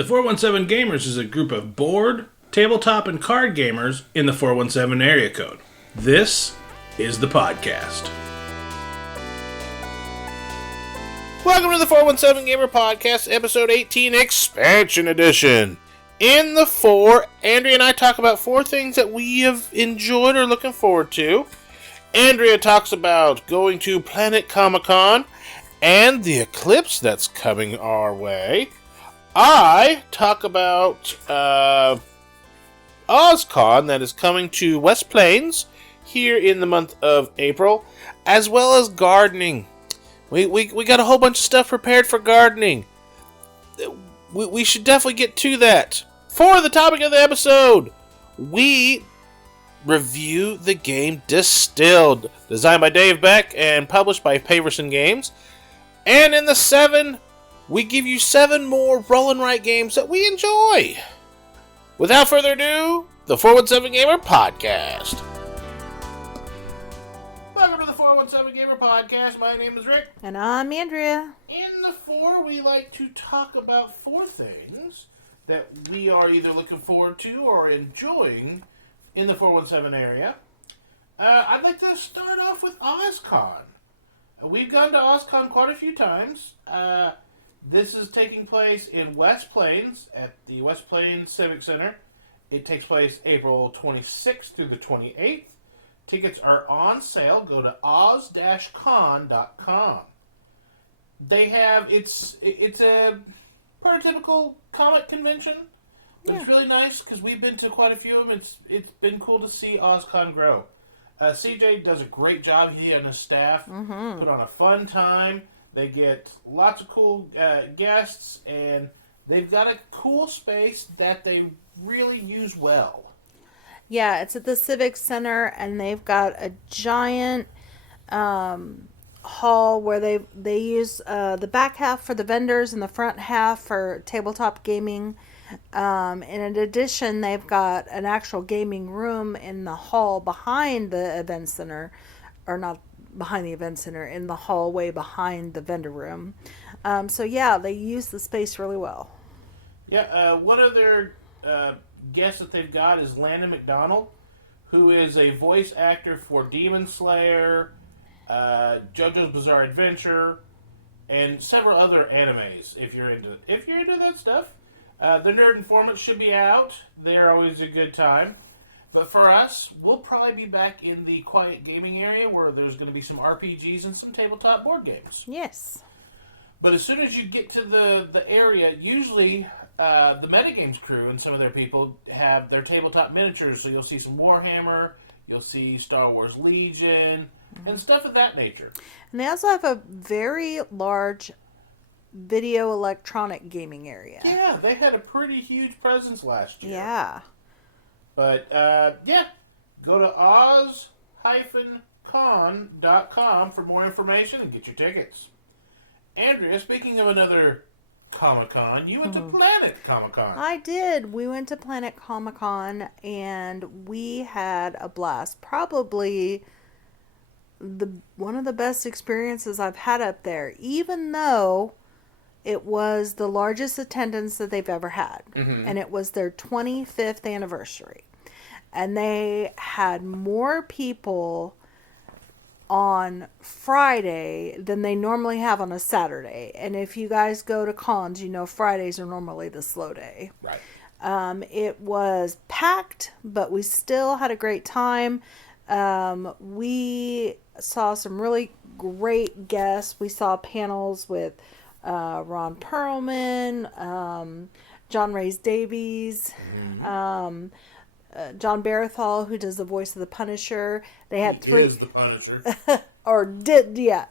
The 417 Gamers is a group of board, tabletop, and card gamers in the 417 area code. This is the podcast. Welcome to the 417 Gamer Podcast, episode 18, Expansion Edition. In the 4, Andrea and I talk about 4 things that we have enjoyed or looking forward to. Andrea talks about going to Planet Comicon and the Eclipse that's coming our way. I talk about OzCon that is coming to West Plains here in the month of April, as well as gardening. We got a whole bunch of stuff prepared for gardening. We should definitely get to that. For the topic of the episode, we review the game Distilled, designed by Dave Beck and published by Paverson Games. And in the 7, we give you 7 more roll and write games that we enjoy. Without further ado, the 417 Gamer Podcast. Welcome to the 417 Gamer Podcast. My name is Rick. And I'm Andrea. In the 4, we like to talk about 4 things that we are either looking forward to or enjoying in the 417 area. I'd like to start off with OzCon. We've gone to OzCon quite a few times. This is taking place in West Plains at the West Plains Civic Center. It takes place April 26th through the 28th. Tickets are on sale. Go to oz-con.com. They have, it's a prototypical comic convention. Yeah. It's really nice because we've been to quite a few of them. It's been cool to see OzCon grow. CJ does a great job. He and his staff put on a fun time. They get lots of cool guests, and they've got a cool space that they really use well. Yeah, it's at the Civic Center, and they've got a giant hall where they use the back half for the vendors and the front half for tabletop gaming. And in addition, they've got an actual gaming room in the hall behind the event center, or not behind the event center, in the hallway behind the vendor room. So yeah, they use the space really well. Yeah, one of their guests that they've got is Landon McDonald, who is a voice actor for Demon Slayer, JoJo's Bizarre Adventure, and several other animes. If you're into that stuff, the Nerd Informant should be out. They're always a good time. But for us, we'll probably be back in the quiet gaming area where there's going to be some RPGs and some tabletop board games. Yes. But as soon as you get to the area, usually the Metagames crew and some of their people have their tabletop miniatures. So you'll see some Warhammer, you'll see Star Wars Legion, and stuff of that nature. And they also have a very large video electronic gaming area. Yeah, they had a pretty huge presence last year. Yeah. But, yeah, go to oz-con.com for more information and get your tickets. Andrea, speaking of another Comic-Con, you went to Planet Comic-Con. I did. We went to Planet Comic-Con, and we had a blast. Probably one of the best experiences I've had up there, even though it was the largest attendance that they've ever had. And it was their 25th anniversary. And they had more people on Friday than they normally have on a Saturday. And if you guys go to cons, you know Fridays are normally the slow day. Right. It was packed, but we still had a great time. We saw some really great guests. We saw panels with Ron Perlman, John Rhys Davies, John Barathol, who does the voice of the Punisher. They had He is the Punisher. or did, yeah.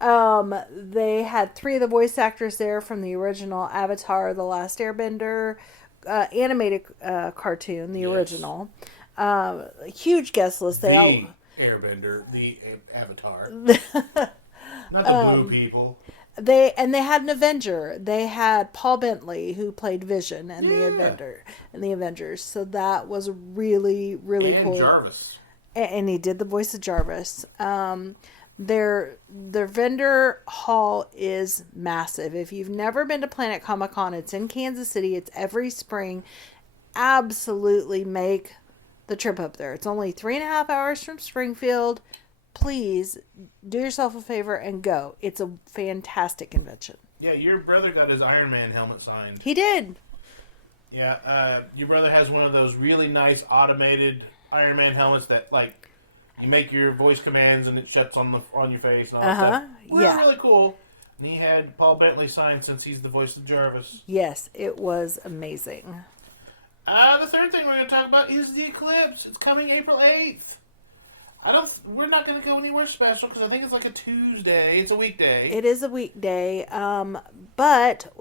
They had 3 of the voice actors there from the original Avatar: The Last Airbender animated cartoon, the original. Huge guest list. Airbender, the Avatar. Not the blue people. They had an Avenger. They had Paul Bentley, who played Vision and the Avengers. So that was really, really cool. And Jarvis. And he did the voice of Jarvis. Their vendor hall is massive. If you've never been to Planet Comic-Con, it's in Kansas City. It's every spring. Absolutely make the trip up there. It's only 3.5 hours from Springfield. Please do yourself a favor and go. It's a fantastic convention. Yeah, your brother got his Iron Man helmet signed. He did. Yeah, your brother has one of those really nice automated Iron Man helmets that, like, you make your voice commands and it shuts on your face and all that stuff. Really cool. And he had Paul Bentley signed since he's the voice of Jarvis. Yes, it was amazing. The third thing we're going to talk about is the Eclipse. It's coming April 8th. We're not going to go anywhere special because I think it's like a Tuesday. It's a weekday. It is a weekday. But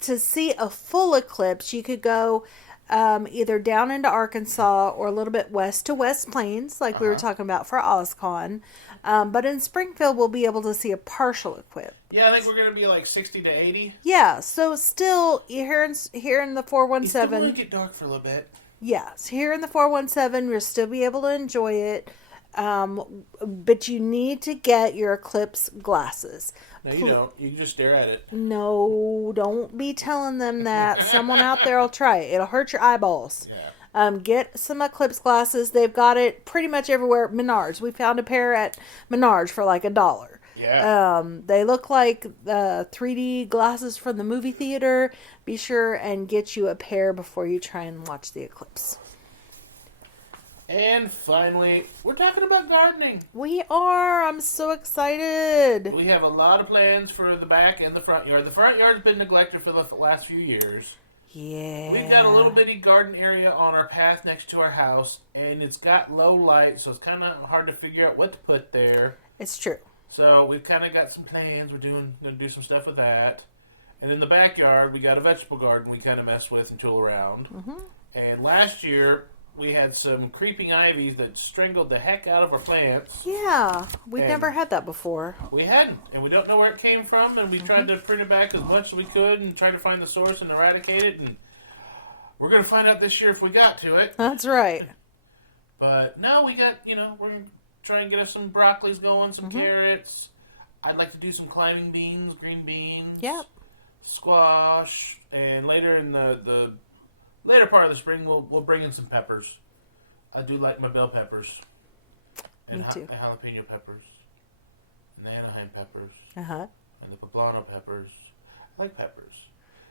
to see a full eclipse, you could go either down into Arkansas or a little bit west to West Plains, like we were talking about for OzCon. But in Springfield, we'll be able to see a partial eclipse. Yeah, I think we're going to be like 60 to 80. Yeah, so still here in the 417. It's still going to get dark for a little bit. Yes, here in the 417, you'll still be able to enjoy it. But you need to get your Eclipse glasses. No, you don't. You can just stare at it. No, don't be telling them that. Someone out there will try it. It'll hurt your eyeballs. Yeah. Get some Eclipse glasses. They've got it pretty much everywhere at Menards. We found a pair at Menards for like $1. Yeah. They look like 3D glasses from the movie theater. Be sure and get you a pair before you try and watch the eclipse. And finally, we're talking about gardening. We are. I'm so excited. We have a lot of plans for the back and the front yard. The front yard's been neglected for the last few years. Yeah. We've got a little bitty garden area on our path next to our house, and it's got low light, so it's kind of hard to figure out what to put there. It's true. So we've kind of got some plans. We're going to do some stuff with that. And in the backyard, we got a vegetable garden we kind of mess with and tool around. Mm-hmm. And last year, we had some creeping ivies that strangled the heck out of our plants. Yeah. We've never had that before. We hadn't, and we don't know where it came from, and we tried to print it back as much as we could and try to find the source and eradicate it, and we're going to find out this year if we got to it. That's right. But now we got, we're going to try and get us some broccolis going, some carrots. I'd like to do some climbing beans, green beans. Yep. Squash, and later in the later part of the spring, we'll bring in some peppers. I do like my bell peppers. And Me too. The jalapeno peppers. And the Anaheim peppers. Uh-huh. And the poblano peppers. I like peppers.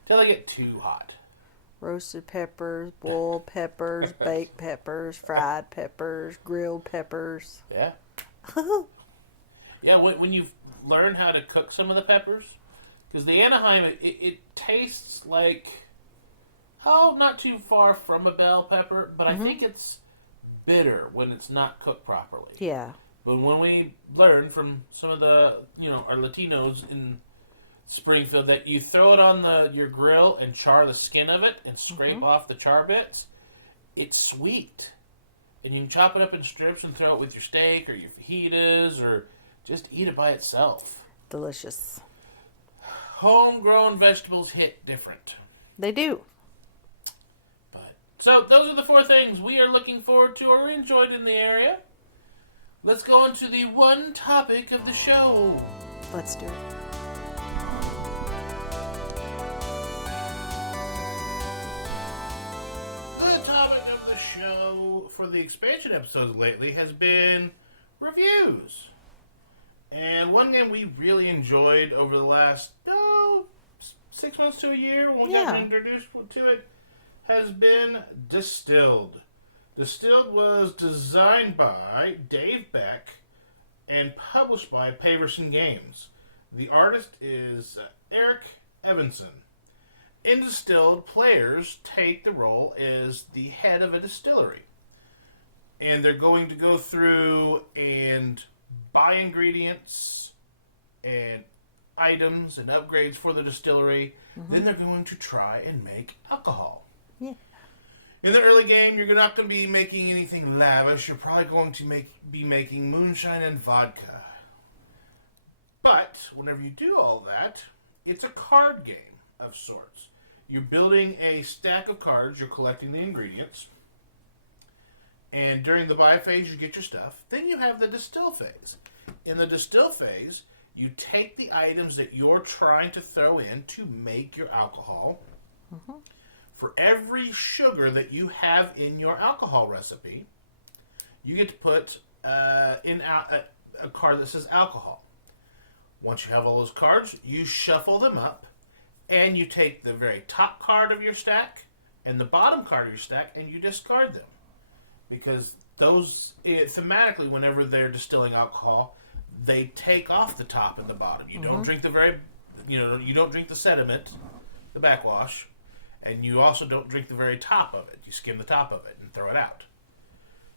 Till they get too hot. Roasted peppers, boiled peppers, baked peppers, fried peppers, grilled peppers. Yeah. Yeah, when you learn how to cook some of the peppers, because the Anaheim, it tastes like, not too far from a bell pepper, but I think it's bitter when it's not cooked properly. Yeah. But when we learn from some of the, our Latinos in Springfield, that you throw it on your grill and char the skin of it and scrape off the char bits, it's sweet. And you can chop it up in strips and throw it with your steak or your fajitas or just eat it by itself. Delicious. Homegrown vegetables hit different. They do. So those are the 4 things we are looking forward to or enjoyed in the area. Let's go on to the one topic of the show. Let's do it. The topic of the show for the expansion episodes lately has been reviews. And one game we really enjoyed over the last 6 months to a year when we got introduced to it has been Distilled. Distilled was designed by Dave Beck and published by Paverson Games. The artist is Eric Evanson. In Distilled, players take the role as the head of a distillery. And they're going to go through and buy ingredients and items and upgrades for the distillery. Then they're going to try and make alcohol. Yeah. In the early game, you're not going to be making anything lavish. You're probably going to be making moonshine and vodka. But whenever you do all that, it's a card game of sorts. You're building a stack of cards. You're collecting the ingredients. And during the buy phase, you get your stuff. Then you have the distill phase. In the distill phase, you take the items that you're trying to throw in to make your alcohol. Mm-hmm. For every sugar that you have in your alcohol recipe, you get to put in a card that says alcohol. Once you have all those cards, you shuffle them up, and you take the very top card of your stack and the bottom card of your stack, and you discard them. Because those, thematically, whenever they're distilling alcohol, they take off the top and the bottom. You don't drink you don't drink the sediment, the backwash, and you also don't drink the very top of it. You skim the top of it and throw it out.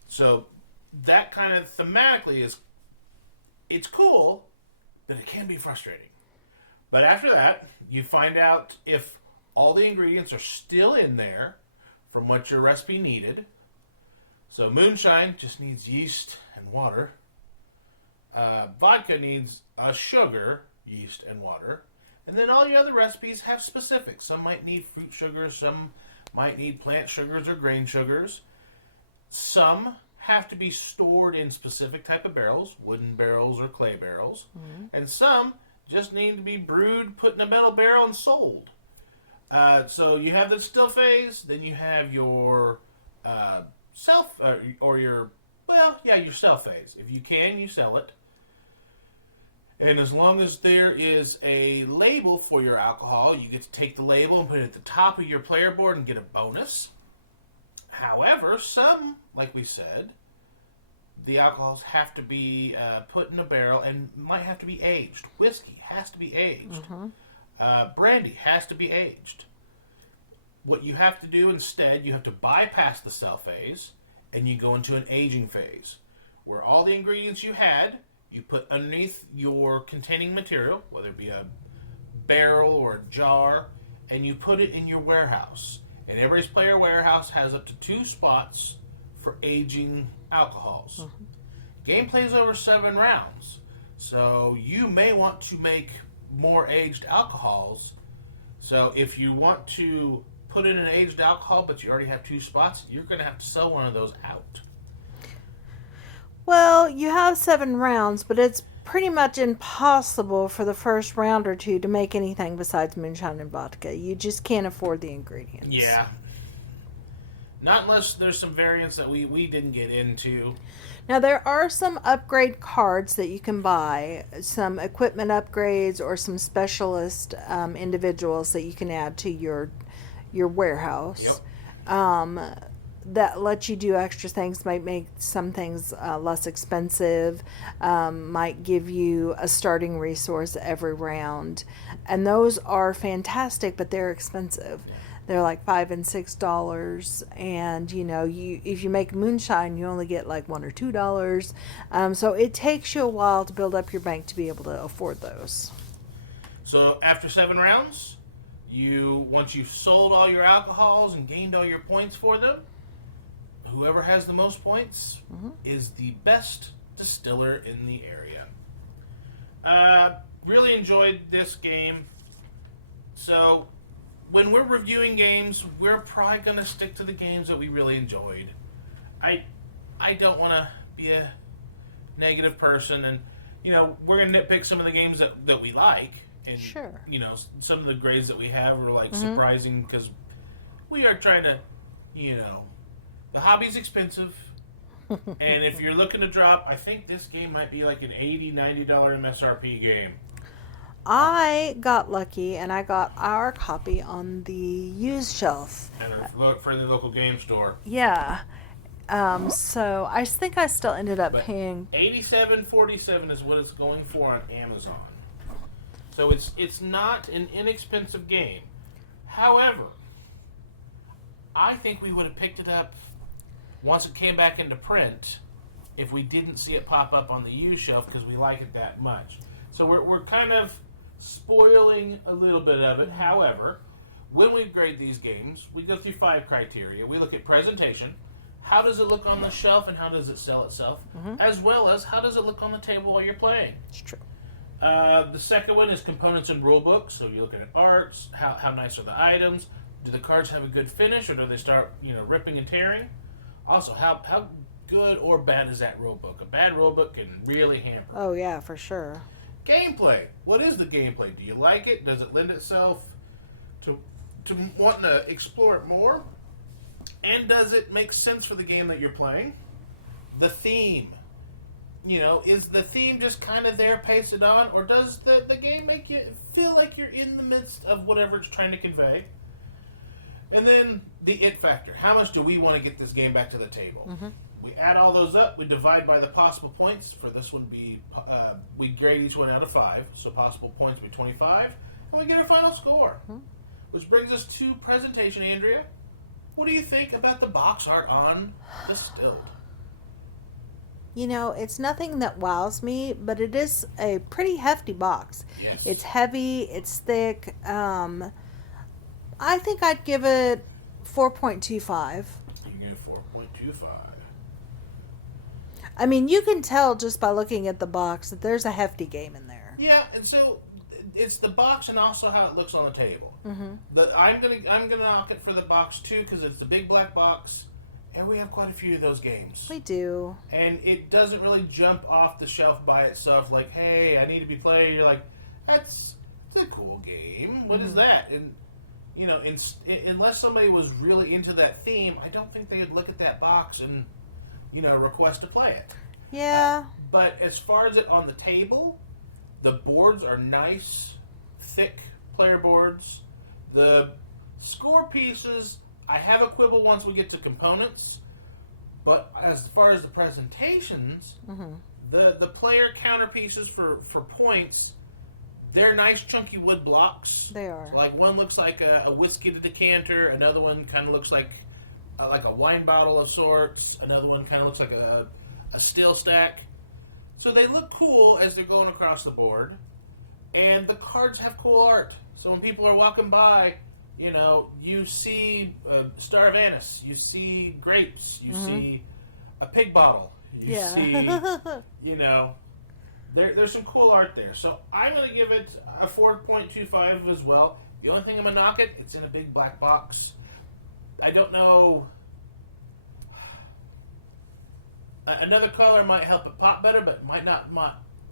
So that kind of thematically it's cool, but it can be frustrating. But after that, you find out if all the ingredients are still in there from what your recipe needed. So moonshine just needs yeast and water. Vodka needs a sugar, yeast, and water. And then all your other recipes have specifics. Some might need fruit sugars, some might need plant sugars or grain sugars. Some have to be stored in specific type of barrels, wooden barrels or clay barrels. Mm-hmm. And some just need to be brewed, put in a metal barrel, and sold. So you have the still phase, then you have your your sell phase. If you can, you sell it. And as long as there is a label for your alcohol, you get to take the label and put it at the top of your player board and get a bonus. However, some, like we said, the alcohols have to be put in a barrel and might have to be aged. Whiskey has to be aged. Mm-hmm. Brandy has to be aged. What you have to do instead, you have to bypass the sell phase and you go into an aging phase where all the ingredients you had, you put underneath your containing material, whether it be a barrel or a jar, and you put it in your warehouse. And every player warehouse has up to 2 spots for aging alcohols. Mm-hmm. Game plays over 7 rounds, so you may want to make more aged alcohols. So if you want to put in an aged alcohol, but you already have 2 spots, you're going to have to sell one of those out. Well, you have 7 rounds, but it's pretty much impossible for the first round or 2 to make anything besides moonshine and vodka. You just can't afford the ingredients. Yeah. Not unless there's some variants that we didn't get into. Now, there are some upgrade cards that you can buy, some equipment upgrades or some specialist individuals that you can add to your warehouse. Yep. That let you do extra things, might make some things less expensive, might give you a starting resource every round. And those are fantastic, but they're expensive. They're like $5 and $6, and if you make moonshine, you only get like $1 or $2. So it takes you a while to build up your bank to be able to afford those. So after 7 rounds, once you've sold all your alcohols and gained all your points for them, whoever has the most points is the best distiller in the area. Really enjoyed this game. So when we're reviewing games, we're probably going to stick to the games that we really enjoyed. I don't want to be a negative person, and we're going to nitpick some of the games that we like. And, sure. Some of the grades that we have are like surprising because we are trying to, the hobby's expensive. And if you're looking to drop, I think this game might be like an $80, $90 MSRP game. I got lucky and I got our copy on the used shelf. And a friendly local game store. Yeah. So I think I still ended up paying $87.47 is what it's going for on Amazon. So it's not an inexpensive game. However, I think we would have picked it up once it came back into print if we didn't see it pop up on the used shelf because we like it that much. So we're kind of spoiling a little bit of it. However, when we grade these games, we go through 5 criteria. We look at presentation. How does it look on the shelf and how does it sell itself? As well as how does it look on the table while you're playing? It's true. The second one is components and rule books. So you're looking at arts, how nice are the items, do the cards have a good finish or do they start ripping and tearing? Also, how good or bad is that rulebook. A bad rulebook can really hamper. Oh, yeah, for sure. Gameplay. What is the gameplay? Do you like it? Does it lend itself to wanting to explore it more? And does it make sense for the game that you're playing? The theme. Is the theme just kind of there, pasted on, or does the game make you feel like you're in the midst of whatever it's trying to convey? And then the it factor. How much do we want to get this game back to the table? Mm-hmm. We add all those up. We divide by the possible points. For this one, we grade each one out of 5. So possible points would be 25. And we get our final score. Mm-hmm. Which brings us to presentation, Andrea. What do you think about the box art on Distilled? It's nothing that wows me, but it is a pretty hefty box. Yes. It's heavy, it's thick. I think I'd give it 4.25. You give it 4.25. I mean, you can tell just by looking at the box that there's a hefty game in there. Yeah, and so it's the box and also how it looks on the table. Mm-hmm. I'm gonna knock it for the box too because it's the big black box, and we have quite a few of those games. We do, and it doesn't really jump off the shelf by itself. Like, hey, I need to be played. You're like, it's a cool game. What is that? And unless somebody was really into that theme, I don't think they'd look at that box and request to play it. Yeah. But as far as it on the table, the boards are nice, thick player boards. The score pieces, I have a quibble once we get to components. But as far as the presentations, the player counter pieces for points, they're nice chunky wood blocks. They are. So like one looks like a whiskey decanter, another one kind of looks like a wine bottle of sorts. Another one kind of looks like a steel stack. So they look cool as they're going across the board. And the cards have cool art. So when people are walking by, you see a Star of Anise, you see grapes, you see a pig bottle, you see, there's some cool art there. So I'm going to give it a 4.25 as well. The only thing I'm going to knock it's in a big black box. I don't know. Another color might help it pop better, but might not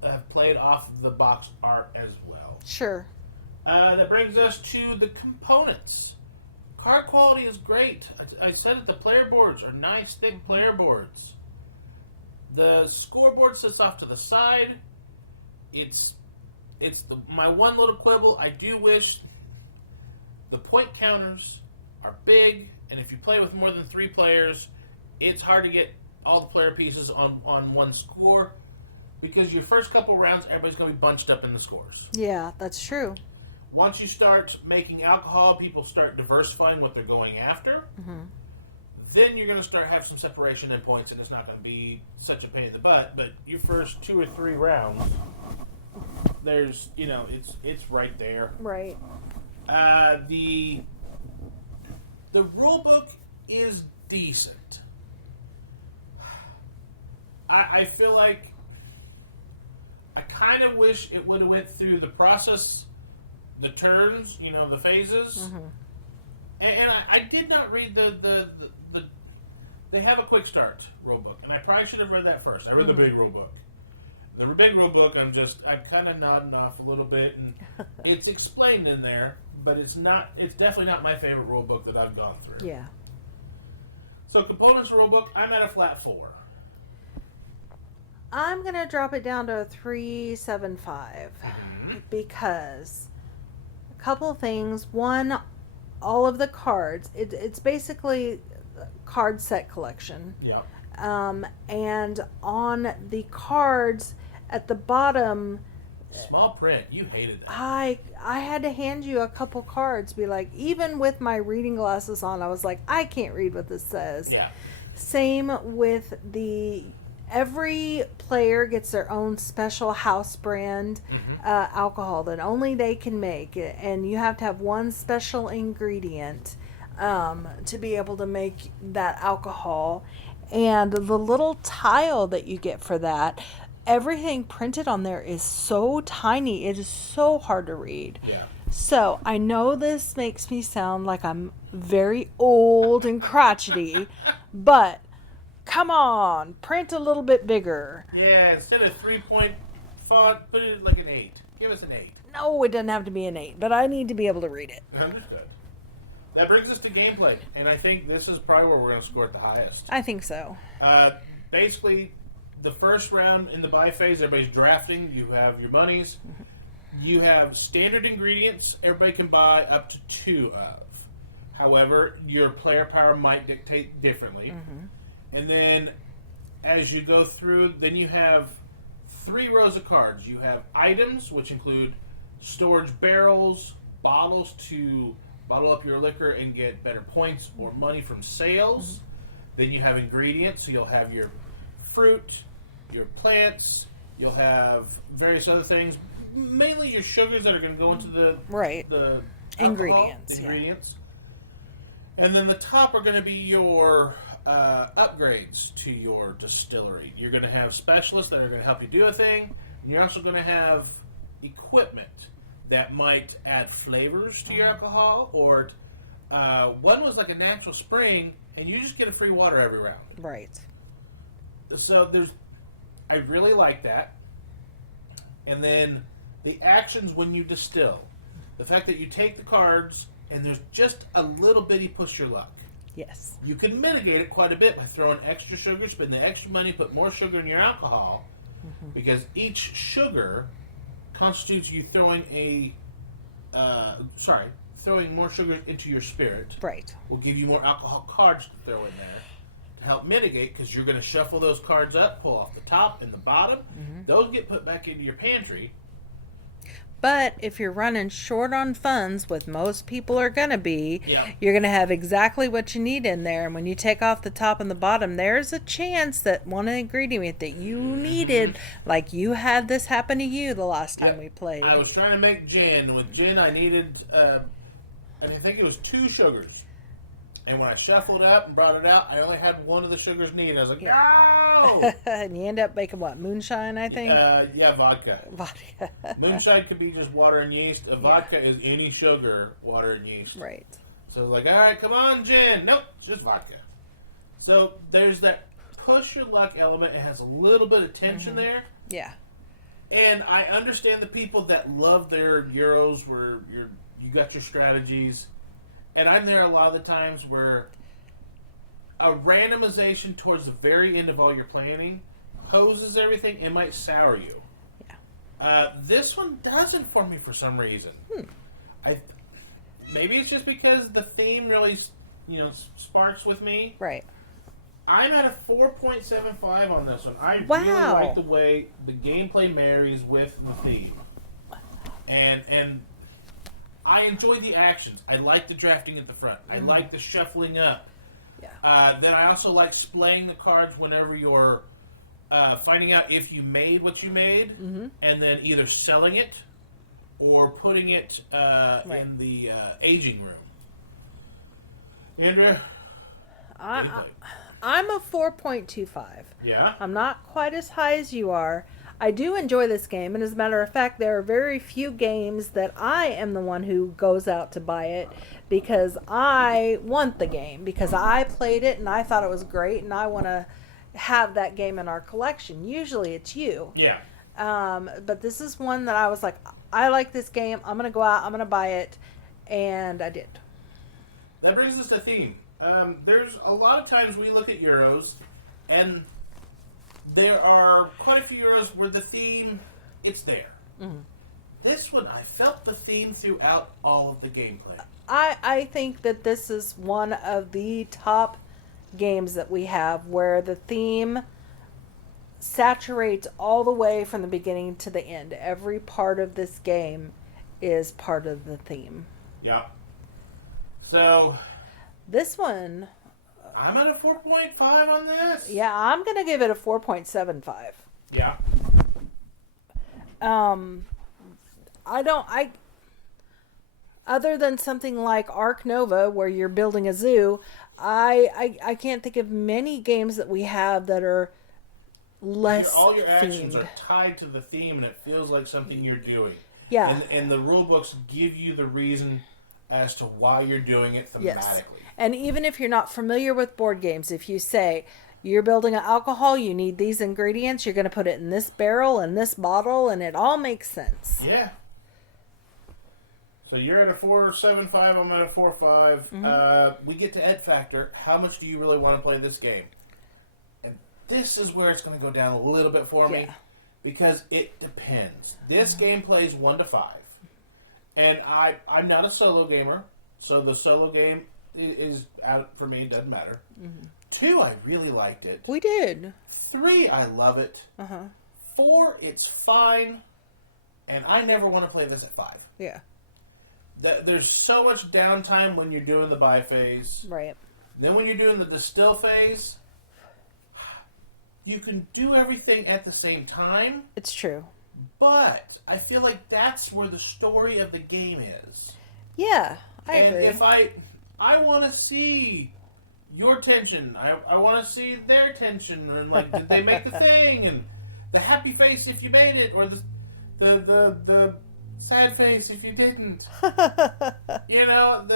have played off the box art as well. Sure. That brings us to the components. Card quality is great. I said it, the player boards are nice, thick player boards. The scoreboard sits off to the side. It's my one little quibble. I do wish the point counters are big, and if you play with more than 3 players, it's hard to get all the player pieces on one score, because your first couple rounds, everybody's going to be bunched up in the scores. Yeah, that's true. Once you start making alcohol, people start diversifying what they're going after. Mm-hmm. Then you're going to start have some separation in points, and it's not going to be such a pain in the butt. But your first 2 or 3 rounds, there's it's right there. Right. The rule book is decent. I feel like I kind of wish it would have went through the process, the turns, the phases. Mm-hmm. And I did not read the they have a quick start rule book, and I probably should have read that first. I read the big rule book. The big rule book, I'm kind of nodding off a little bit, and it's explained in there, but it's definitely not my favorite rule book that I've gone through. Yeah. So components rule book, I'm at a flat 4. I'm going to drop it down to a 3.75 because a couple of things. One, all of the cards. It's basically a card set collection. Yeah. And on the cards at the bottom, small print. You hated that. I had to hand you a couple cards. Be like, even with my reading glasses on, I was like, I can't read what this says. Yeah. Same with every player gets their own special house brand alcohol that only they can make, and you have to have one special ingredient to be able to make that alcohol. And the little tile that you get for that, everything printed on there is so tiny, it is so hard to read. Yeah. So I know this makes me sound like I'm very old and crotchety, but Come on, print a little bit bigger. Yeah, instead of 3-point font, put it like an 8. Give us an 8. No, it doesn't have to be an 8, but I need to be able to read it. Understood. That brings us to gameplay, and I think this is probably where we're going to score it the highest. I think so. Basically, the first round in the buy phase, everybody's drafting. You have your monies. You have standard ingredients everybody can buy up to 2 of. However, your player power might dictate differently. And then as you go through, then you have 3 rows of cards. You have items, which include storage barrels, bottles to bottle up your liquor and get better points or money from sales. Then you have ingredients, so you'll have your fruit, your plants, you'll have various other things, mainly your sugars that are going to go into the alcohol, ingredients. And then the top are going to be your upgrades to your distillery. You're going to have specialists that are going to help you do a thing, and you're also going to have equipment that might add flavors to your alcohol, or one was like a natural spring, and you just get a free water every round. Right. So I really like that. And then the actions when you distill. The fact that you take the cards, and there's just a little bitty push your luck. Yes. You can mitigate it quite a bit by throwing extra sugar, spend the extra money, put more sugar in your alcohol, because each sugar constitutes you throwing throwing more sugar into your spirit. Right. Will give you more alcohol cards to throw in there to help mitigate, because you're going to shuffle those cards up, pull off the top and the bottom. Those get put back into your pantry. But if you're running short on funds, what most people are going to be, Yeah. you're going to have exactly what you need in there. And when you take off the top and the bottom, there's a chance that one ingredient that you needed, like you had this happen to you the last time we played. I was trying to make gin. With gin, I needed, I think it was 2 sugars. And when I shuffled up and brought it out, I only had one of the sugars needed. I was like, no! And you end up making what? Moonshine, I think? Yeah, vodka. Vodka. Moonshine could be just water and yeast. A vodka is any sugar, water and yeast. Right. So I was like, all right, come on, gin. Nope, it's just vodka. So there's that push your luck element. It has a little bit of tension there. Yeah. And I understand the people that love their Euros where you got your strategies. And I'm there a lot of the times where a randomization towards the very end of all your planning poses everything and might sour you. Yeah. This one doesn't for me for some reason. Maybe it's just because the theme really, sparks with me. Right. I'm at a 4.75 on this one. I Wow. really like the way the gameplay marries with the theme. And I enjoy the actions. I like the drafting at the front. I like the shuffling up. Yeah. Then I also like splaying the cards whenever you're finding out if you made what you made, and then either selling it or putting it in the aging room. Andrea? I'm a 4.25. Yeah? I'm not quite as high as you are. I do enjoy this game, and as a matter of fact, there are very few games that I am the one who goes out to buy it because I want the game, because I played it and I thought it was great, and I want to have that game in our collection. Usually it's you. Yeah. But this is one that I was like, I like this game, I'm going to go out, I'm going to buy it, and I did. That brings us to theme. There's a lot of times we look at Euros, and there are quite a few Euros where the theme, it's there. This one, I felt the theme throughout all of the gameplay. I think that this is one of the top games that we have where the theme saturates all the way from the beginning to the end. Every part of this game is part of the theme. Yeah. So, this one, I'm at a 4.5 on this. yeah, I'm going to give it a 4.75. Yeah. Other than something like Ark Nova, where you're building a zoo, I can't think of many games that we have that are less All your actions themed. are tied to the theme, and it feels like something you're doing. Yeah. And the rule books give you the reason as to why you're doing it thematically. Yes. And even if you're not familiar with board games, if you say, You're building an alcohol, you need these ingredients, you're going to put it in this barrel and this bottle, and it all makes sense. Yeah. So you're at a 4.75, I'm at a 4.5. Mm-hmm. We get to Ed Factor. How much do you really want to play this game? And this is where it's going to go down a little bit for me. Because it depends. This game plays 1 to 5. And I'm not a solo gamer. So the solo game is out for me. It doesn't matter. Mm-hmm. 2, I really liked it. We did. 3, I love it. 4, it's fine. And I never want to play this at 5. Yeah. There's so much downtime when you're doing the buy phase. Right. Then when you're doing the distill phase, you can do everything at the same time. It's true. But I feel like that's where the story of the game is. Yeah, I agree. And if I want to see your tension, I want to see their tension, and like, did they make the thing, and the happy face if you made it, or the sad face if you didn't. You know,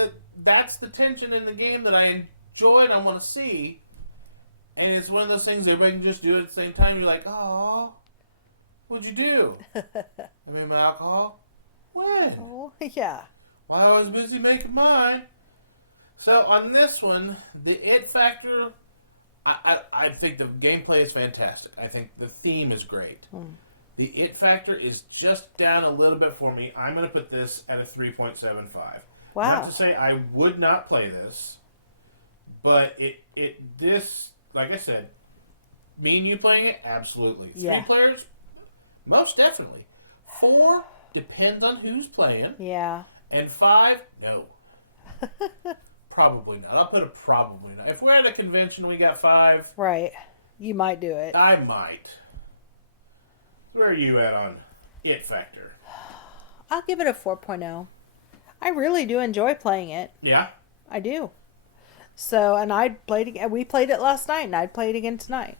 that's the tension in the game that I enjoy and I want to see. And it's one of those things everybody can just do it at the same time. You're like, oh, what'd you do? I made my alcohol? When? Oh, yeah. While I was busy making mine. So on this one, the It Factor, I think the gameplay is fantastic. I think the theme is great. The It Factor is just down a little bit for me. I'm going to put this at a 3.75. Wow. Not to say I would not play this, but this, like I said, me and you playing it, absolutely. 3 players, most definitely. 4 depends on who's playing. Yeah. And 5, no. Probably not. I'll put a probably not. If we're at a convention, we got 5. Right. You might do it. I might. Where are you at on It Factor? I'll give it a 4.0. I really do enjoy playing it. Yeah? I do. So, and we played it last night, and I'd play it again tonight.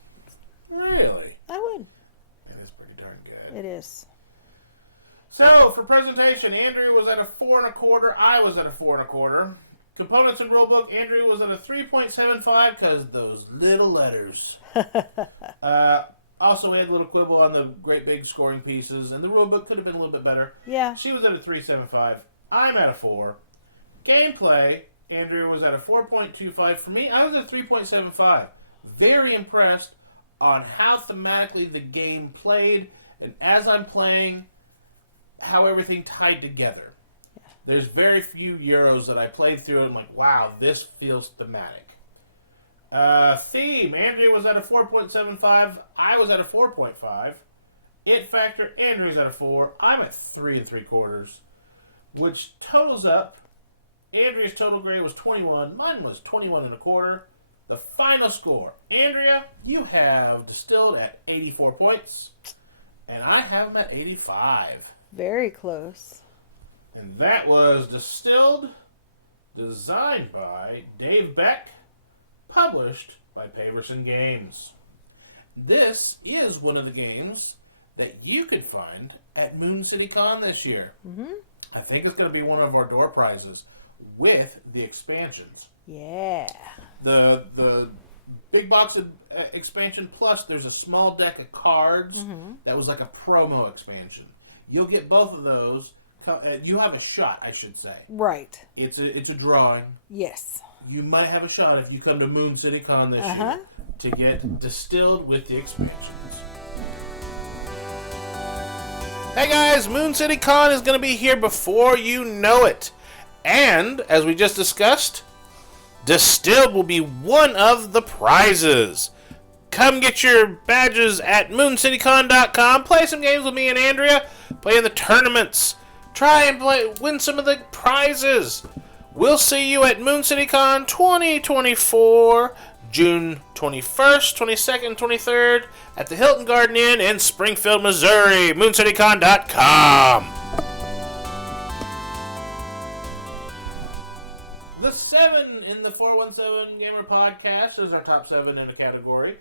Really? I would. That is pretty darn good. It is. So, for presentation, Andrea was at a 4.25. I was at a 4.25. Components and rulebook, Andrea was at a 3.75 because those little letters. Also, we had a little quibble on the great big scoring pieces, and the rulebook could have been a little bit better. Yeah. She was at a 3.75. I'm at a 4. Gameplay, Andrea was at a 4.25. For me, I was at a 3.75. Very impressed on how thematically the game played, and as I'm playing, how everything tied together. Yeah. There's very few Euros that I played through and I'm like, wow, this feels thematic. Theme, Andrea was at a 4.75. I was at a 4.5. It Factor, Andrea's at a 4. I'm at 3 3/4, which totals up. Andrea's total grade was 21. Mine was 21 1/4. The final score, Andrea, you have Distilled at 84 points, and I have them at 85. Very close. And that was Distilled, designed by Dave Beck, published by Paverson Games. This is one of the games that you could find at Moon City Con this year. Mm-hmm. I think it's going to be one of our door prizes with the expansions. Yeah. The big box of expansion plus there's a small deck of cards that was like a promo expansion. You'll get both of those. You have a shot, I should say. Right. It's a drawing. Yes. You might have a shot if you come to Moon City Con this year to get Distilled with the expansions. Hey guys, Moon City Con is going to be here before you know it. And, as we just discussed, Distilled will be one of the prizes. Come get your badges at mooncitycon.com. Play some games with me and Andrea. Play in the tournaments. Try and win some of the prizes. We'll see you at Moon City Con 2024, June 21st, 22nd, 23rd at the Hilton Garden Inn in Springfield, Missouri. mooncitycon.com. The 7 in the 417Gamer podcast is our top 7 in a category.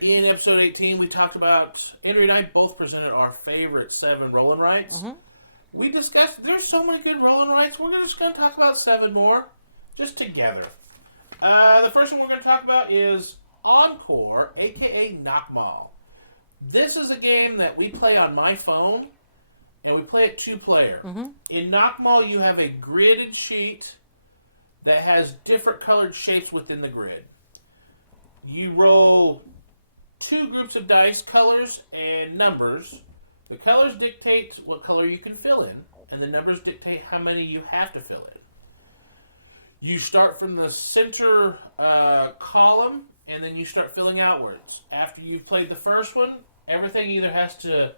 In episode 18, we talked about, Andrea and I both presented our favorite 7 roll and rights. Mm-hmm. We discussed, there's so many good roll and rights, we're just going to talk about 7 more, just together. The first one we're going to talk about is Encore, aka Knockmall. This is a game that we play on my phone, and we play it 2-player. In Knockmall, you have a gridded sheet that has different colored shapes within the grid. You roll 2 groups of dice, colors and numbers. The colors dictate what color you can fill in, and the numbers dictate how many you have to fill in. You start from the center column, and then you start filling outwards. After you've played the first one, everything either has to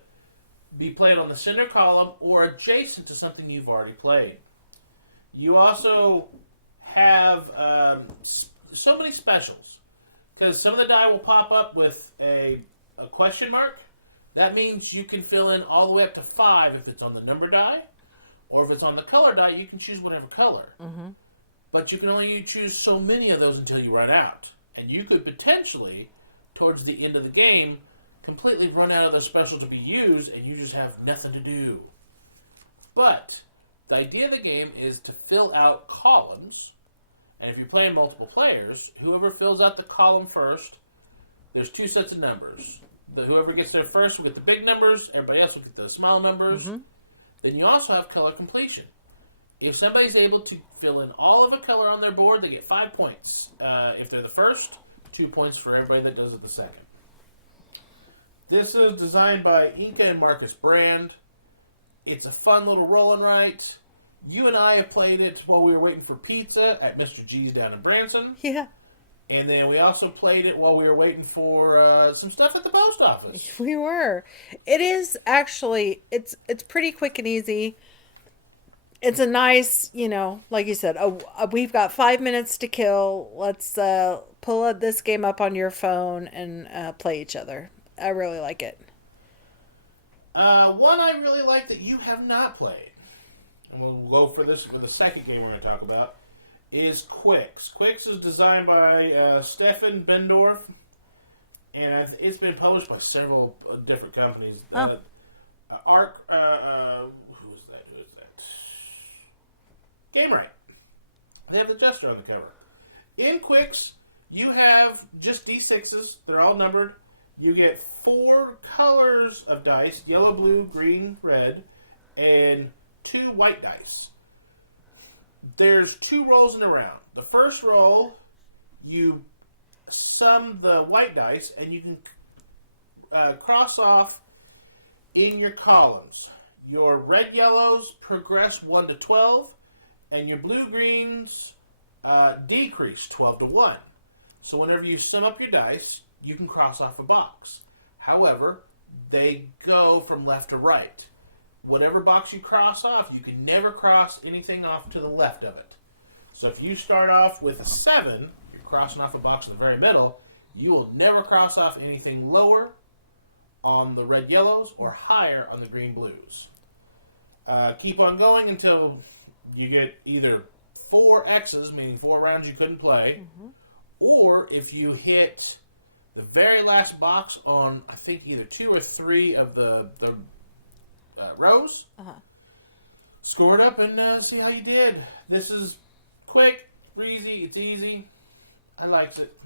be played on the center column or adjacent to something you've already played. You also have so many specials, because some of the die will pop up with a question mark. That means you can fill in all the way up to 5 if it's on the number die, or if it's on the color die, you can choose whatever color. But you can only choose so many of those until you run out. And you could potentially, towards the end of the game, completely run out of the specials to be used, and you just have nothing to do. But the idea of the game is to fill out columns, and if you're playing multiple players, whoever fills out the column first, there's 2 sets of numbers. Whoever gets there first will get the big numbers, everybody else will get the small numbers. Then you also have color completion. If somebody's able to fill in all of a color on their board, they get 5 points. If they're the first, 2 points for everybody that does it the second. This is designed by Inca and Marcus Brand. It's a fun little roll and write. You and I have played it while we were waiting for pizza at Mr. G's down in Branson. Yeah. And then we also played it while we were waiting for some stuff at the post office. We were. It is actually, it's pretty quick and easy. It's a nice, like you said, we've got 5 minutes to kill. Let's pull this game up on your phone and play each other. I really like it. One I really like that you have not played, and we'll go for the second game we're going to talk about, is Quicks. Quicks is designed by Stefan Bendorf, and it's been published by several different companies. Who is that? Game Right. They have the Jester on the cover. In Quicks, you have just D6s. They're all numbered. You get 4 colors of dice, yellow, blue, green, red, and 2 white dice. There's 2 rolls in a round. The first roll, you sum the white dice, and you can cross off in your columns. Your red yellows progress 1 to 12, and your blue greens decrease 12 to 1. So whenever you sum up your dice, you can cross off a box. However, they go from left to right. Whatever box you cross off, you can never cross anything off to the left of it. So if you start off with a 7, you're crossing off a box in the very middle, you will never cross off anything lower on the red yellows or higher on the green blues. Keep on going until you get either 4 X's, meaning 4 rounds you couldn't play, or if you hit the very last box on, I think, either 2 or 3 of the rows. Score it up and see how you did. This is quick, breezy, it's easy. I likes it.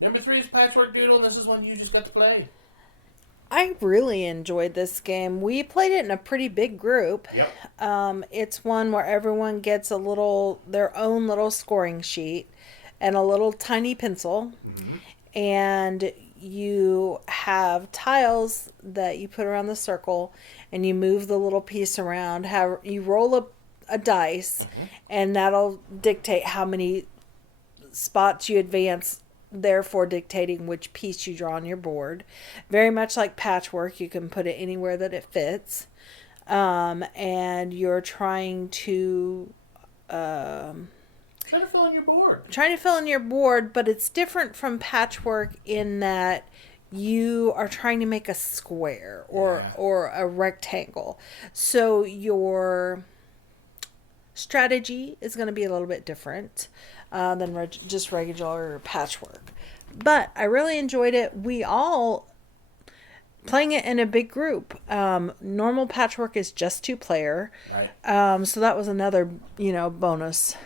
Number 3 is Patchwork Doodle, and this is one you just got to play. I really enjoyed this game. We played it in a pretty big group. Yep. It's one where everyone gets their own little scoring sheet and a little tiny pencil. And you have tiles that you put around the circle, and you move the little piece around. You roll a dice, and that'll dictate how many spots you advance, therefore dictating which piece you draw on your board. Very much like Patchwork, you can put it anywhere that it fits. And you're trying to... Trying to fill in your board. Trying to fill in your board, but it's different from Patchwork in that you are trying to make a square or a rectangle. So your strategy is going to be a little bit different than just regular Patchwork. But I really enjoyed it. We all playing it in a big group. Normal Patchwork is just 2-player. Right. So that was another, bonus.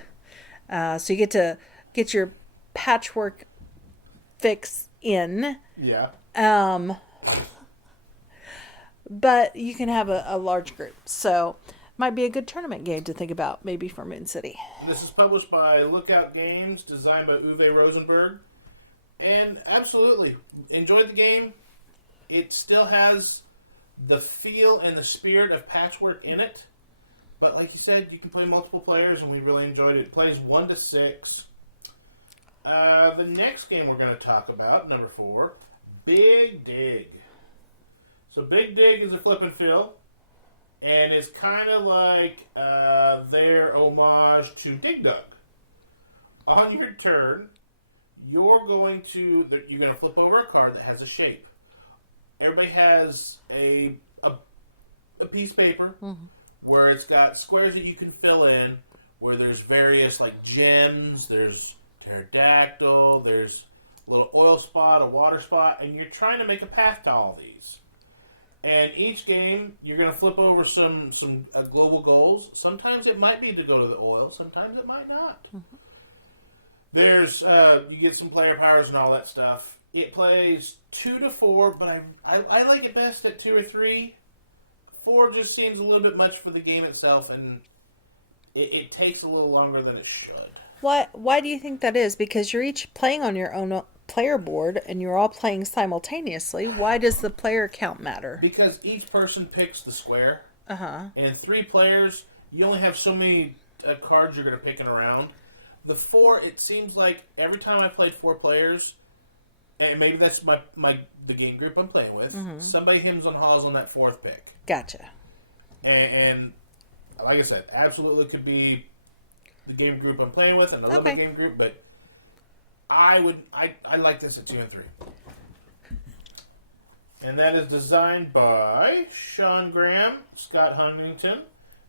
So you get to get your Patchwork fix in. Yeah. But you can have a large group. So might be a good tournament game to think about, maybe for Moon City. This is published by Lookout Games, designed by Uwe Rosenberg. And absolutely, enjoyed the game. It still has the feel and the spirit of Patchwork in it. But like you said, you can play multiple players, and we really enjoyed it. It plays 1 to 6. The next game we're going to talk about, number 4, Big Dig. So Big Dig is a flip and fill, and it's kind of like their homage to Dig Dug. On your turn, you're going to flip over a card that has a shape. Everybody has a piece of paper where it's got squares that you can fill in, where there's various like gems, there's pterodactyl, there's a little oil spot, a water spot, and you're trying to make a path to all these. And each game, you're going to flip over some global goals. Sometimes it might be to go to the oil. Sometimes it might not. There's you get some player powers and all that stuff. It plays 2 to 4, but I like it best at 2 or 3. 4 just seems a little bit much for the game itself, and it takes a little longer than it should. Why do you think that is? Because you're each playing on your own player board, and you're all playing simultaneously. Why does the player count matter? Because each person picks the square. Uh-huh. And 3 players, you only have so many cards you're going to pick in a round. The 4, it seems like every time I played 4 players, and maybe that's the game group I'm playing with, somebody hems and haws on that 4th pick. Gotcha. And like I said, absolutely could be the game group I'm playing with, another game group, but I like this at 2 and 3. And that is designed by Sean Graham, Scott Huntington,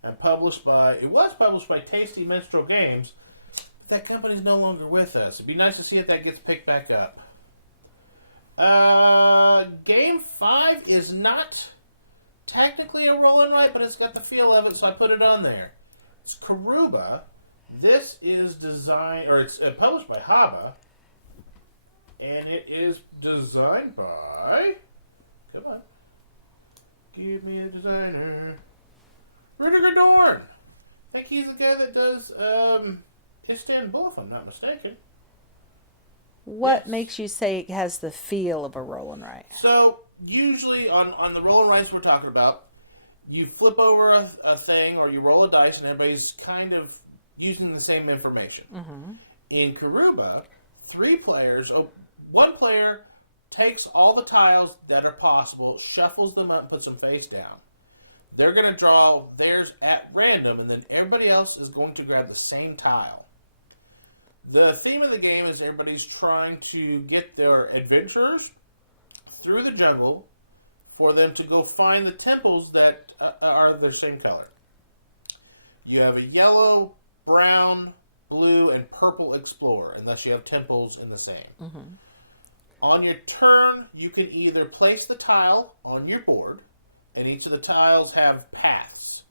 and published by Tasty Minstrel Games. But that company's no longer with us. It'd be nice to see if that gets picked back up. Game 5 is not technically a roll and write, but it's got the feel of it, so I put it on there. It's Karuba. This is it's published by Haba, and it is designed by, come on, give me a designer, Rudiger Dorn. I think he's the guy that does Istanbul, if I'm not mistaken. What makes you say it has the feel of a roll and write? So, usually on the roll and writes we're talking about, you flip over a thing or you roll a dice and everybody's kind of using the same information. In Karuba, 3 players, one player takes all the tiles that are possible, shuffles them up and puts them face down. They're going to draw theirs at random, and then everybody else is going to grab the same tile. The theme of the game is everybody's trying to get their adventurers through the jungle for them to go find the temples that are their same color. You have a yellow, brown, blue, and purple explorer, unless you have temples in the same. On your turn, you can either place the tile on your board, and each of the tiles have paths.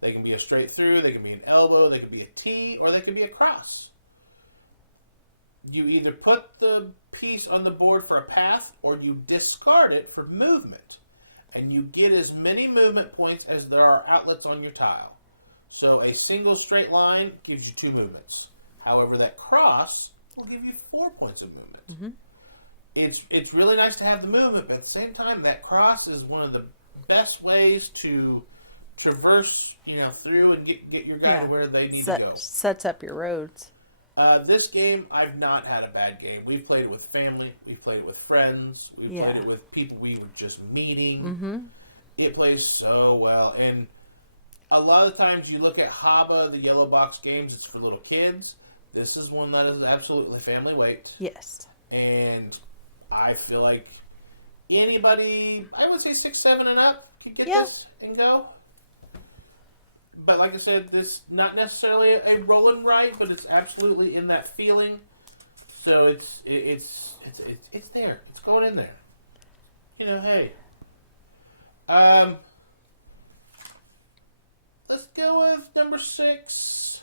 They can be a straight through, they can be an elbow, they can be a T, or they can be a cross. You either put the piece on the board for a path, or you discard it for movement. And you get as many movement points as there are outlets on your tile. So a single straight line gives you 2 movements. However, that cross will give you 4 points of movement. It's really nice to have the movement, but at the same time, that cross is one of the best ways to traverse, through and get your guy where they need to go. Sets up your roads. This game, I've not had a bad game. We've played it with family. We've played it with friends. We've played it with people we were just meeting. It plays so well. And a lot of the times you look at Haba, the yellow box games, it's for little kids. This is one that is absolutely family weight. Yes. And I feel like anybody, I would say 6, 7 and up, could get this and go. But like I said, this not necessarily a roll and write, but it's absolutely in that feeling. So it's there. It's going in there. Hey. Let's go with number 6,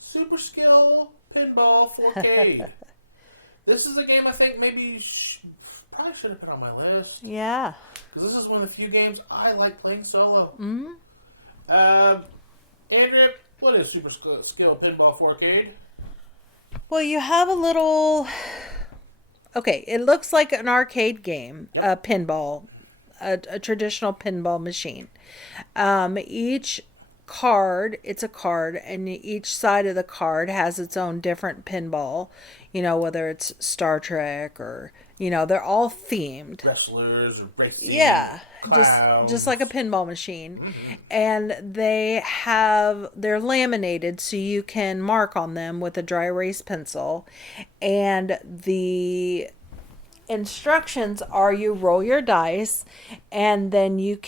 Super Skill Pinball 4K. This is a game I think maybe probably should have put on my list. Yeah. Because this is one of the few games I like playing solo. Mm-hmm. Andrea, what is Super Skill Pinball 4K? Well, you have a little... Okay, it looks like an arcade game, a pinball, a traditional pinball machine. Each card, it's a card, and each side of the card has its own different pinball. You know, whether it's Star Trek or, you know, they're all themed. Wrestlers or racing. Yeah, clowns. just like a pinball machine. Mm-hmm. And they're laminated so you can mark on them with a dry erase pencil. And the instructions are you roll your dice, and then you'll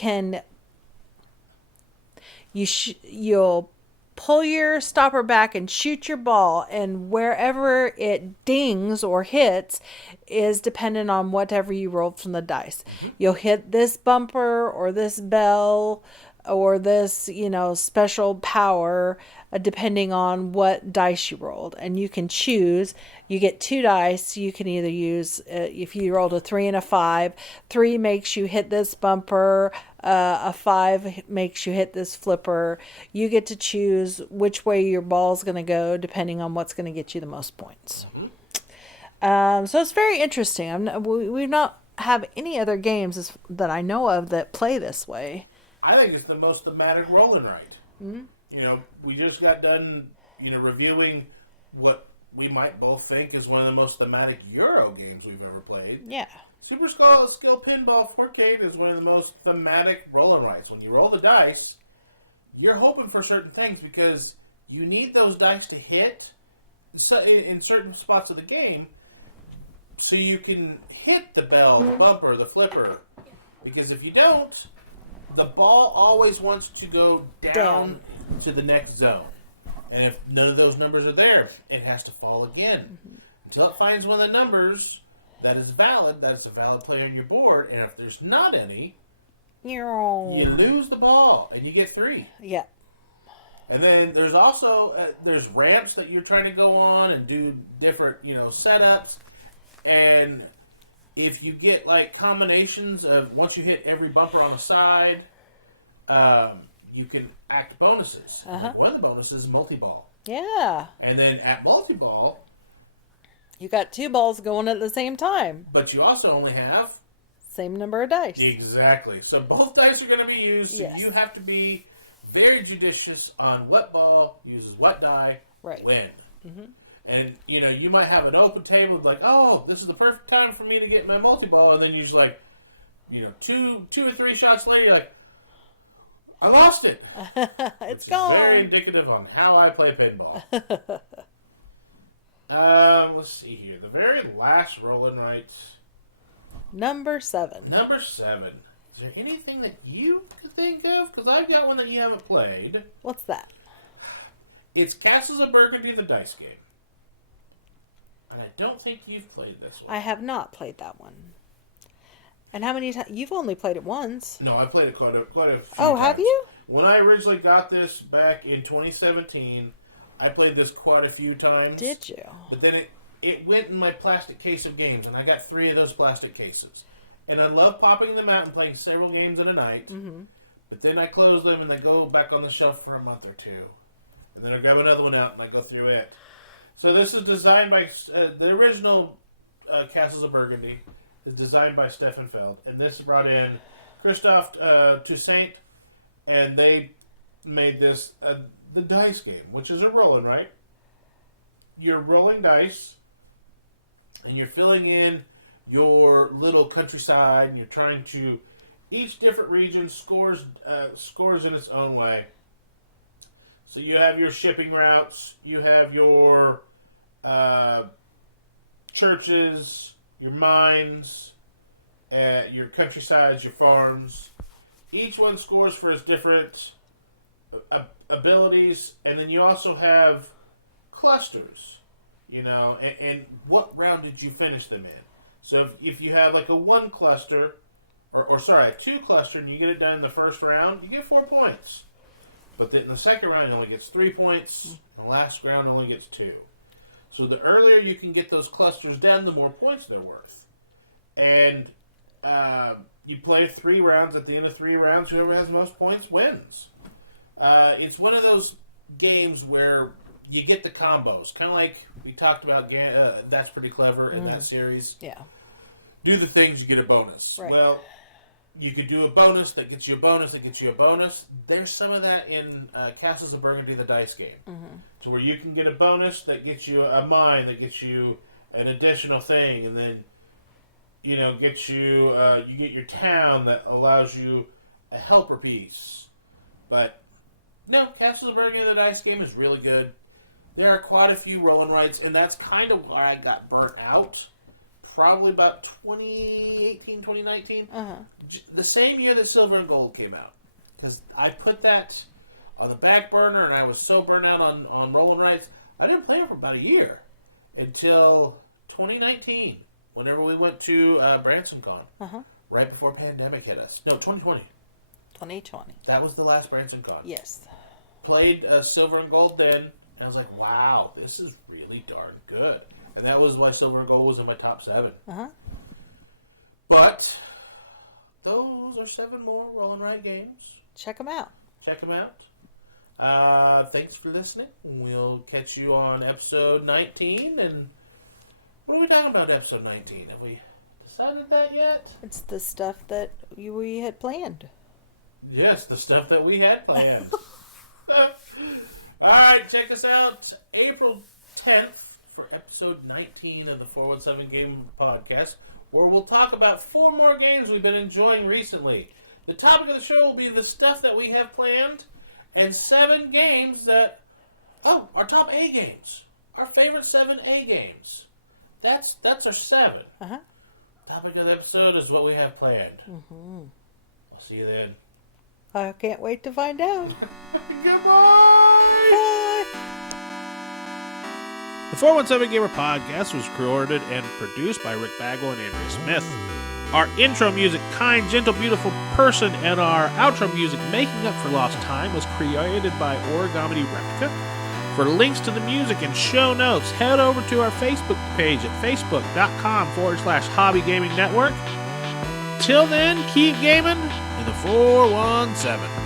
pull your stopper back and shoot your ball, and wherever it dings or hits is dependent on whatever you rolled from the dice. You'll hit this bumper or this bell or this, you know, special power depending on what dice you rolled. And you can choose. You get 2 dice. You can either use, if you rolled a 3 and a 5, 3 makes you hit this bumper, a 5 makes you hit this flipper. You get to choose which way your ball's going to go depending on what's going to get you the most points. So it's very interesting. We've not have any other games that I know of that play this way. I think it's the most thematic roll and write. Mm-hmm. You know, we just got done, you know, reviewing what we might both think is one of the most thematic Euro games we've ever played. Yeah. Super Skill Pinball 4K is one of the most thematic roll and writes. When you roll the dice, you're hoping for certain things because you need those dice to hit in certain spots of the game so you can hit the bell, the bumper, the flipper. Because if you don't, the ball always wants to go down to the next zone. And if none of those numbers are there, it has to fall again. Until it finds one of the numbers that is valid, that's a valid play on your board. And if there's not any, you lose the ball and you get 3. Yeah. And then there's also, there's ramps that you're trying to go on and do different, you know, setups. And if you get like combinations of once you hit every bumper on the side, you can act bonuses. One of the bonuses is multi-ball. Yeah. And then at multi-ball, you got 2 balls going at the same time. but you also only have Same number of dice. exactly. So both dice are going to be used. So Yes. you have to be very judicious on what ball uses what die Right. when. And, you know, you might have an open table like, oh, this is the perfect time for me to get my multi-ball. And then you're just like, you know, two or 3 shots later, you're like, I lost it. It's Which gone. is very indicative on how I play pinball. Let's see here. The very last roll and writes. Number 7. Number 7. Is there anything that you can think of? Because I've got one that you haven't played. What's that? It's Castles of Burgundy, the dice game. And I don't think you've played this one. I have not played that one. And how many times? You've only played it once. No, I played it quite a few Oh, times. have you? When I originally got this back in 2017, I played this quite a few times. Did you? But then it went in my plastic case of games, and I got 3 of those plastic cases. And I love popping them out and playing several games in a night. Mm-hmm. But then I close them, and they go back on the shelf for a month or 2. And then I grab another one out, and I go through it. So this is designed by... the original Castles of Burgundy is designed by Stefan Feld. And this brought in Christophe Toussaint, and they made this the dice game, which is a rolling, right? You're rolling dice, and you're filling in your little countryside, and you're trying to... Each different region scores in its own way. So you have your shipping routes, you have your churches, your mines, your countrysides, your farms. Each one scores for its different abilities, and then you also have clusters, you know, and what round did you finish them in? So if you have like a 1 cluster, or sorry, a 2 cluster, and you get it done in the first round, you get 4 points. But then in the second round, it only gets 3 points. The last round only gets 2. So the earlier you can get those clusters down, the more points they're worth. And you play 3 rounds. At the end of 3 rounds, whoever has the most points wins. It's one of those games where you get the combos. Kind of like we talked about That's Pretty Clever in that series. Yeah. Do the things, you get a bonus. Right. Well, you could do a bonus that gets you a bonus that gets you a bonus. There's some of that in Castles of Burgundy, the dice game. Mm-hmm. So where you can get a bonus that gets you a mine, that gets you an additional thing, and then, gets you, you get your town that allows you a helper piece. But, no, Castles of Burgundy, the dice game is really good. There are quite a few roll and writes, and that's kind of where I got burnt out. Probably about 2018, 2019. Uh-huh. The same year that Silver and Gold came out. Because I put that on the back burner, and I was so burnt out on roll and writes, I didn't play it for about a year. Until 2019, whenever we went to BransonCon. Uh-huh. Right before pandemic hit us. No, 2020. 2020. That was the last BransonCon. Yes. Played Silver and Gold then, and I was like, wow, this is really darn good. And that was why Silver and Gold was in my top 7. Uh-huh. But those are 7 more roll and write games. Check them out. Check them out. Thanks for listening. We'll catch you on episode 19. And what are we talking about episode 19? Have we decided that yet? It's the stuff that we had planned. Yes, the stuff that we had planned. Alright, check us out April 10th for episode 19 of the 417Gamer podcast, where we'll talk about 4 more games we've been enjoying recently. The topic of the show will be the stuff that we have planned, and 7 games that... Oh, our top A games. Our favorite 7 A games. That's our 7. Uh-huh. Topic of the episode is what we have planned. Mm-hmm. I'll see you then. I can't wait to find out. Goodbye! Bye! The 417 Gamer podcast was recorded and produced by Rick Bagwell and Andrea Smith. Our intro music, Kind, Gentle, Beautiful Person, and our outro music, Making Up for Lost Time, was created by Origami Replica. For links to the music and show notes, head over to our Facebook page at facebook.com/Hobby Gaming Network. Till then, keep gaming in the 417.